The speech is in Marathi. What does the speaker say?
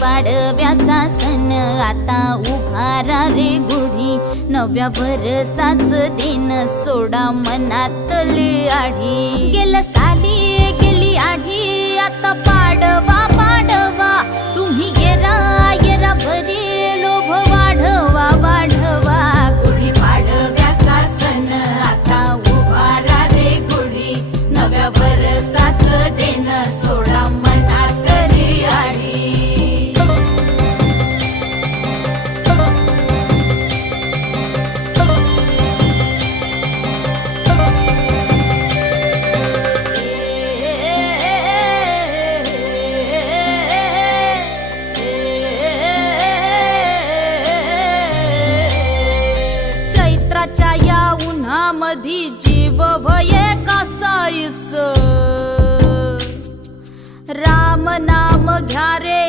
पाडव्याचा सण आता उभारा रे गुढी, नव्या वर्षाच दिन सोडा मनातली आढी। गेल्या साली गेली आढी, आता पाडवा पाडवा, तुम्ही येरा येरा भरी लोभ वाढवा वाढवा। गुढी पाडव्याचा सण आता उभारा रे गुढी, नव्या वर्षाच दिन सोडा मनातली आढी। चैत्राच्या या उन्हामधी जीव भये कासाईस, राम नाम घ्या रे